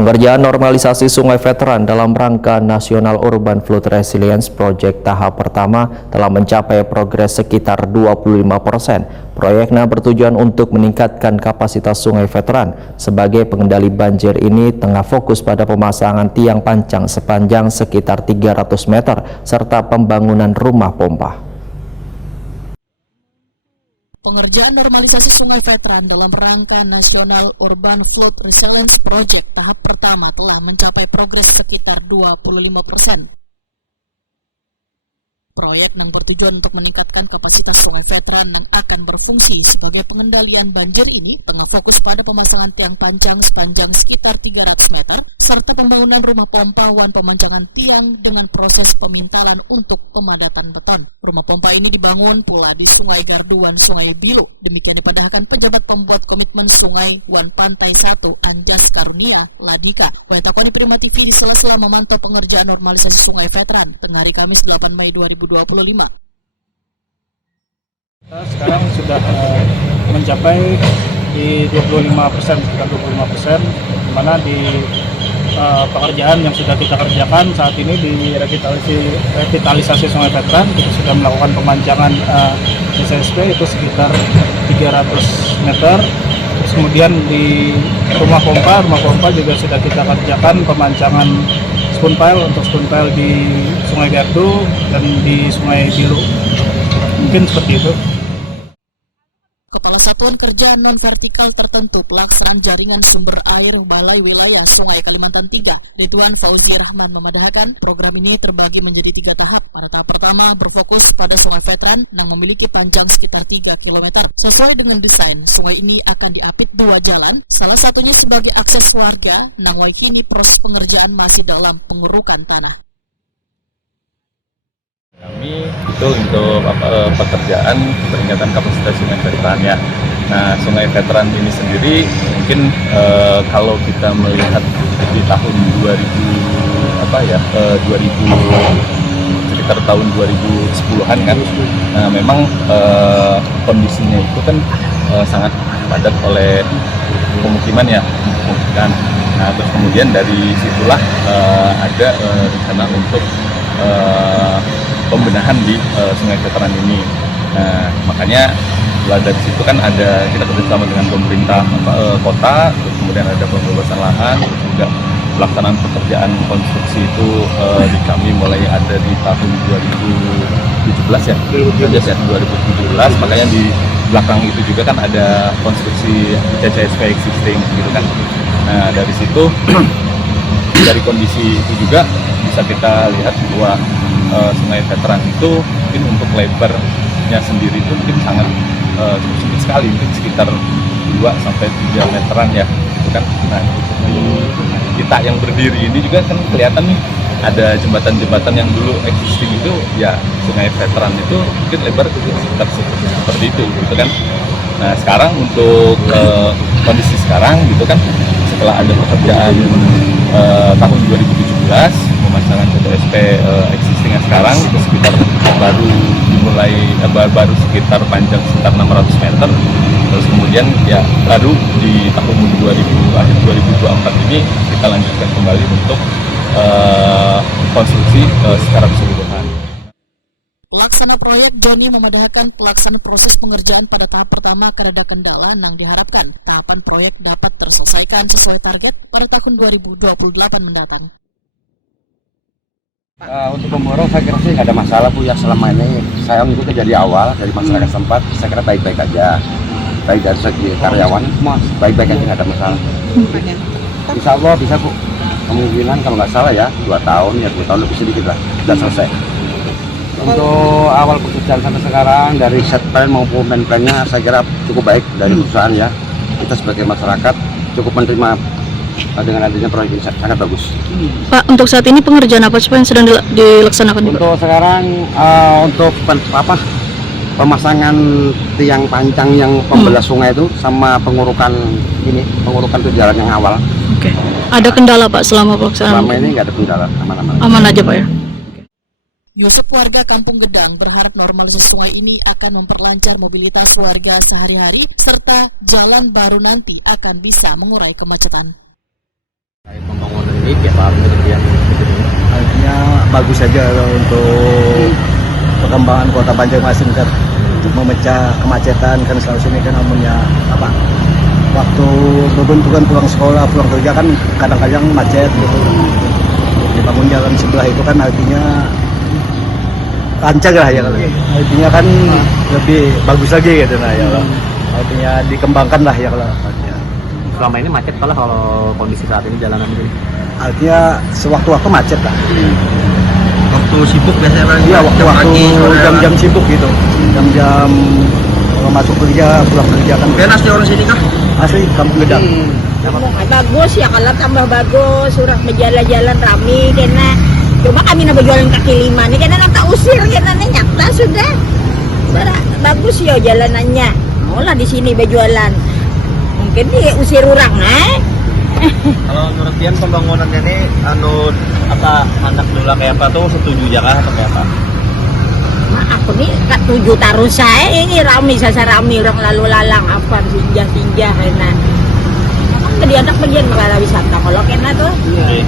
Pengerjaan normalisasi Sungai Veteran dalam rangka National Urban Flood Resilience Project tahap pertama telah mencapai progres sekitar 25%. Proyeknya bertujuan untuk meningkatkan kapasitas Sungai Veteran. Sebagai pengendali banjir ini tengah fokus pada pemasangan tiang pancang sepanjang sekitar 300 meter serta pembangunan rumah pompa. Pengerjaan normalisasi Sungai Veteran dalam rangka National Urban Flood Resilience Project tahap pertama telah mencapai progres sekitar 25%. Proyek yang bertujuan untuk meningkatkan kapasitas Sungai Veteran yang akan berfungsi sebagai pengendalian banjir ini tengah fokus pada pemasangan tiang pancang sepanjang sekitar 300 meter serta pembangunan rumah pompa wan pemancangan tiang dengan proses pemintalan untuk pemadatan beton. Rumah pompa ini dibangun pula di Sungai Gardu Wan Sungai Bilu. Demikian dipandangkan pejabat pembuat komitmen Sungai Wan Pantai 1 Anjas Karunia Ladika. Wanita Koni Prima TV di Sela-sela memantau pengerjaan normalisasi Sungai Veteran tengah hari Kamis 8 Mei 2025. Sekarang sudah mencapai di 25%, sekitar 25%, di mana di pekerjaan yang sudah kita kerjakan saat ini di revitalisasi Sungai Veteran, kita sudah melakukan pemancangan SSP itu sekitar 300 meter. Terus kemudian di rumah pompa juga sudah kita kerjakan pemancangan spoon pile untuk spoon pile di Sungai Gardu dan di Sungai Bilu. Mungkin seperti itu. Kepala Satuan Kerja Non-Vertikal Tertentu Pelaksanaan Jaringan Sumber Air Balai Wilayah Sungai Kalimantan 3, Ridwan Fauzi Rahman memandahkan program ini terbagi menjadi 3 tahap. Pada tahap pertama berfokus pada Sungai Veteran yang memiliki panjang sekitar 3 km. Sesuai dengan desain, sungai ini akan diapit 2 jalan, salah satunya sebagai akses warga, namun kini proses pengerjaan masih dalam pengurukan tanah. Kami itu untuk pekerjaan peningkatan kapasitas Sungai Veteran ya. Nah, Sungai Veteran ini sendiri mungkin kalau kita melihat di tahun 2000 sekitar tahun 2010-an kan, nah memang kondisinya itu kan sangat padat oleh pemukiman ya, Nah, terus kemudian dari situlah ada rencana untuk pembenahan di Sungai Veteran ini. Nah, makanya dari situ kan ada kita bersama dengan pemerintah kota, terus kemudian ada pembebasan lahan, terus juga pelaksanaan pekerjaan konstruksi itu di kami mulai ada di tahun 2017 ya, 2017. Makanya di belakang itu juga kan ada konstruksi CCSP existing gitu kan. Nah, dari situ dari kondisi itu juga bisa kita lihat bahwa Sungai Veteran itu mungkin untuk lebarnya sendiri itu mungkin sangat sempit sekali, mungkin sekitar 2-3 meteran ya, gitu kan. Nah, kita yang berdiri ini juga kan kelihatan nih ada jembatan-jembatan yang dulu existing itu ya, Sungai Veteran itu mungkin lebar sekitar seperti itu, gitu kan. Nah, sekarang untuk kondisi sekarang gitu kan, setelah ada pekerjaan tahun 2017 pemasangan CTSP existing yang sekarang itu sekitar baru dimulai baru sekitar panjang sekitar 600 meter. Terus kemudian ya baru di tahun 2024 ini kita lanjutkan kembali untuk konstruksi secara keseluruhan. Pelaksana proyek Joni memandahkan pelaksanaan proses pengerjaan pada tahap pertama akan ada kendala yang diharapkan tahapan proyek dapat terselesaikan sesuai target pada tahun 2028 mendatang. Untuk pemborong saya kira sih nggak ada masalah Bu ya, selama ini saya mengikuti dari awal dari masyarakat setempat, saya kira baik-baik aja, baik dari segi karyawan semua baik-baik aja, nggak ada masalah. Insya Allah bisa Bu, kemungkinan kalau nggak salah ya 2 tahun ya 2 tahun lebih sedikit lah sudah selesai. Untuk awal pekerjaan sampai sekarang dari set plan maupun main plan-nya saya kira cukup baik dari perusahaan ya. Kita sebagai masyarakat cukup menerima dengan adanya proyek ini sangat bagus. Pak, untuk saat ini pengerjaan apa yang sedang dilaksanakan? Untuk sekarang untuk pemasangan tiang pancang yang pembelah sungai itu sama pengurukan ke jalan yang awal. Oke. Ada kendala Pak selama pelaksanaan? Selama ini nggak ada kendala, aman-aman. Aman aja Pak ya. Yusuf, warga Kampung Gedang, berharap normalisasi sungai ini akan memperlancar mobilitas warga sehari-hari serta jalan baru nanti akan bisa mengurai kemacetan. Pembangunan ini tiap tahun kemudian artinya bagus saja untuk perkembangan kota Banjarmasin kan, untuk memecah kemacetan kan selalu sini kan namanya apa, waktu berbenturan pulang sekolah pulang kerja kan kadang-kadang macet gitu. Dibangun jalan sebelah itu kan artinya lancar lah ya kalau artinya kan lebih bagus lagi gitu nah ya kalau artinya dikembangkan lah ya kalau artinya. selama ini macet kalau kondisi saat ini jalanan ini. Artinya sewaktu-waktu macet lah. Waktu sibuk biasanya Iya, waktu-waktu jam-jam sibuk gitu. Jam-jam kalau masuk kerja, pulang kerja kan. Kalian asli orang sini kah? Asli Kampung Gedang. Bagus ya, kalau tambah bagus, surat berjalan-jalan rame kena. Coba kami nak berjualan kaki lima nih, kena nak usir kena nyata sudah. Bagus ya jalanannya. Maulah di sini berjualan. Mungkin diusir orang, Kalau menurut Dian pembangunannya ini apa mandak dulu kayak apa tuh setuju kah atau kayak apa? Aku nih kat 7 taruh saya ini rame orang lalu lalang apa sinjah kena. Kan dia anak bagian wisata kalau kena tuh. Iya.